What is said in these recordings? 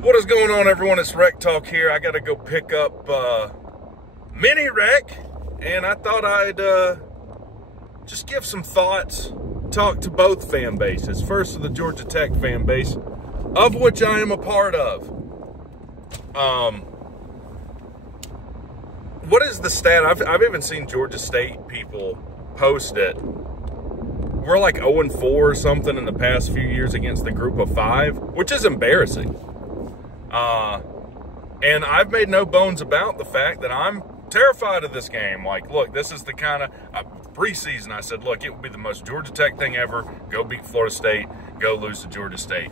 What is going on, everyone? It's Rec Talk here. I got to go pick up Mini Rec, and I thought I'd just give some thoughts, talk to both fan bases. First, to the Georgia Tech fan base, of which I am a part of. What is the stat? I've even seen Georgia State people post it. We're like 0-4 or something in the past few years against the group of 5, which is embarrassing. And I've made no bones about the fact that I'm terrified of this game. Like, look, this is the kind of preseason. I said, look, it would be the most Georgia Tech thing ever. Go beat Florida State. Go lose to Georgia State.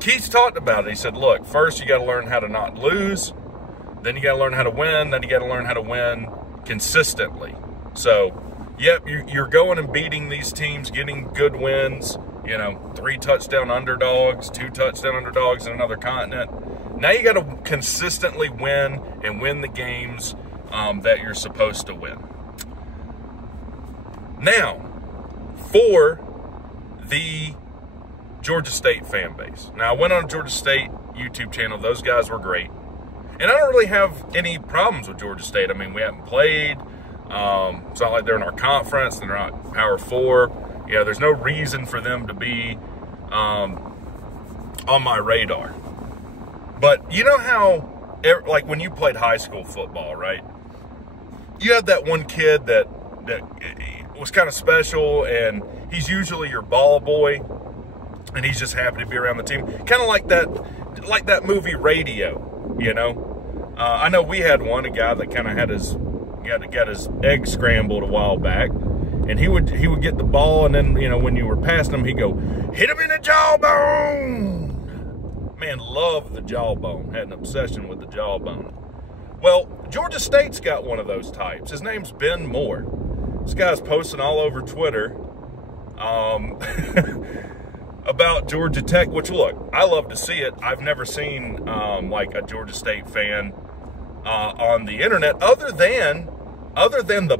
Keith talked about it. He said, look, first you got to learn how to not lose. Then you got to learn how to win. Then you got to learn how to win consistently. So, yep, you're going and beating these teams, getting good wins. You know, 3 touchdown underdogs, 2 touchdown underdogs in another continent. Now you got to consistently win and win the games that you're supposed to win. Now, for the Georgia State fan base. Now, I went on a Georgia State YouTube channel. Those guys were great. And I don't really have any problems with Georgia State. I mean, we haven't played. It's not like they're in our conference. They're not Power 4. You know, there's no reason for them to be on my radar. But you know how, like when you played high school football, right? You have that one kid that was kind of special, and he's usually your ball boy, and he's just happy to be around the team. Kind of like that movie Radio, you know? I know we had a guy that kind of had got his eggs scrambled a while back. And he would get the ball, and then, you know, when you were passing him, he'd go, hit him in the jawbone. Man, loved the jawbone. Had an obsession with the jawbone. Well, Georgia State's got one of those types. His name's Ben Moore. This guy's posting all over Twitter about Georgia Tech, which, look, I love to see it. I've never seen, like, a Georgia State fan on the internet other than the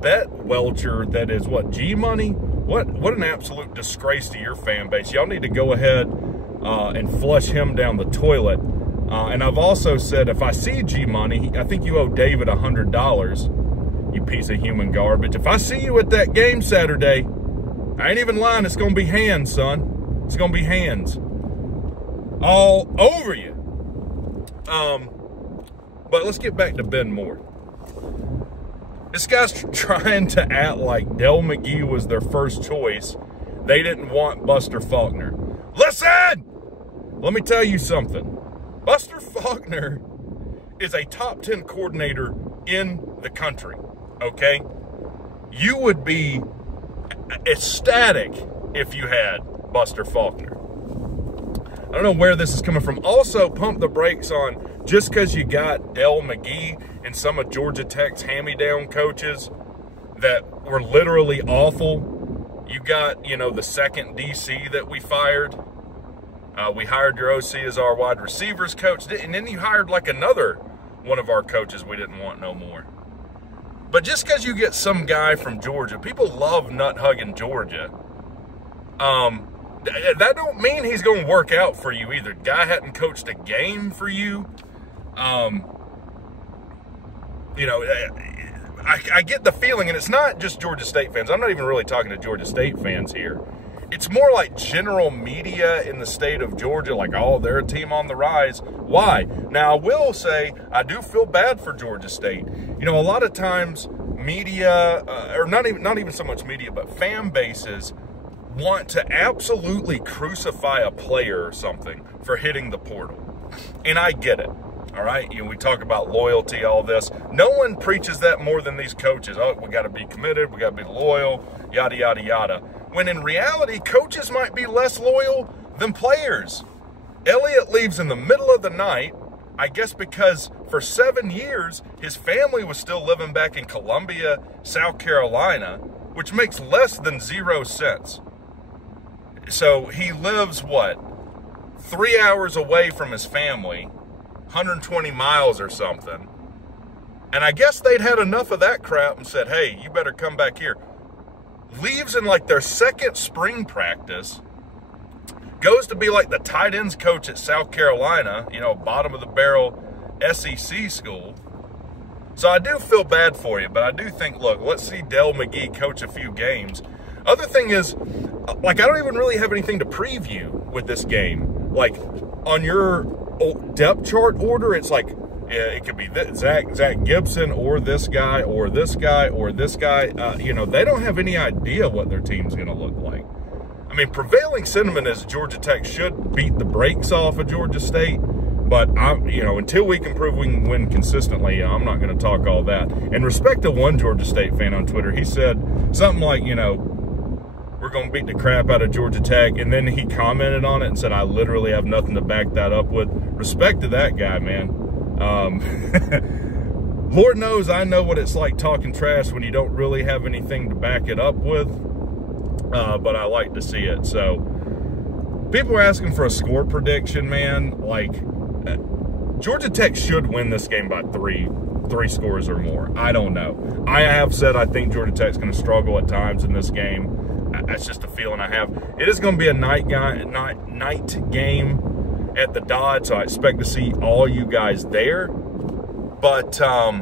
bet welcher that is what, G Money. What an absolute disgrace to your fan base. Y'all need to go ahead and flush him down the toilet. And I've also said, if I see G Money, I think you owe David $100, you piece of human garbage. If I see you at that game Saturday, I ain't even lying, it's gonna be hands, son. It's gonna be hands all over you. But let's get back to Ben Moore. This guy's trying to act like Dell McGee was their first choice. They didn't want Buster Faulkner. Listen! Let me tell you something. Buster Faulkner is a top 10 coordinator in the country, okay? You would be ecstatic if you had Buster Faulkner. I don't know where this is coming from. Also, pump the brakes on just because you got Dell McGee and some of Georgia Tech's hand-me-down coaches that were literally awful. You got, you know, the second DC that we fired. We hired your OC as our wide receivers coach. And then you hired like another one of our coaches we didn't want no more. But just because you get some guy from Georgia, people love nut-hugging Georgia. That don't mean he's going to work out for you either. Guy hadn't coached a game for you. You know, I get the feeling, and it's not just Georgia State fans. I'm not even really talking to Georgia State fans here. It's more like general media in the state of Georgia, like, oh, they're a team on the rise. Why? Now, I will say I do feel bad for Georgia State. You know, a lot of times media, or not even so much media, but fan bases want to absolutely crucify a player or something for hitting the portal. And I get it. All right, you know, we talk about loyalty, all this. No one preaches that more than these coaches. Oh, we got to be committed, we got to be loyal, yada, yada, yada. When in reality, coaches might be less loyal than players. Elliott leaves in the middle of the night, I guess because for 7 years, his family was still living back in Columbia, South Carolina, which makes less than 0 cents. So he lives, what, 3 hours away from his family, 120 miles or something. And I guess they'd had enough of that crap and said, hey, you better come back here. Leaves in like their second spring practice, goes to be like the tight ends coach at South Carolina, you know, bottom of the barrel SEC school. So I do feel bad for you, but I do think, look, let's see Dell McGee coach a few games. Other thing is, like, I don't even really have anything to preview with this game. Like, on your depth chart order, it's like, it could be Zach Gibson or this guy or this guy or this guy. You know, they don't have any idea what their team's going to look like. I mean, prevailing sentiment is Georgia Tech should beat the brakes off of Georgia State. But, you know, until we can prove we can win consistently, I'm not going to talk all that. And respect to one Georgia State fan on Twitter, he said something like, you know, we're going to beat the crap out of Georgia Tech. And then he commented on it and said, I literally have nothing to back that up with. Respect to that guy, man. Lord knows I know what it's like talking trash when you don't really have anything to back it up with. But I like to see it. So people are asking for a score prediction, man. Like, Georgia Tech should win this game by three scores or more. I don't know. I have said I think Georgia Tech's going to struggle at times in this game. That's just a feeling I have. It is going to be a night game at the Dodge, so I expect to see all you guys there. But I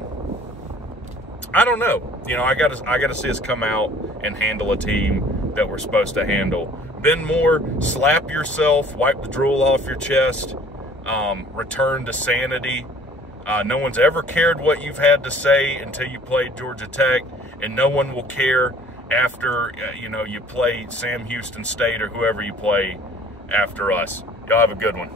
don't know. You know, I gotta see us come out and handle a team that we're supposed to handle. Ben Moore, slap yourself, wipe the drool off your chest, return to sanity. No one's ever cared what you've had to say until you played Georgia Tech, and no one will care after you know, you play Sam Houston State or whoever you play after us. Y'all have a good one.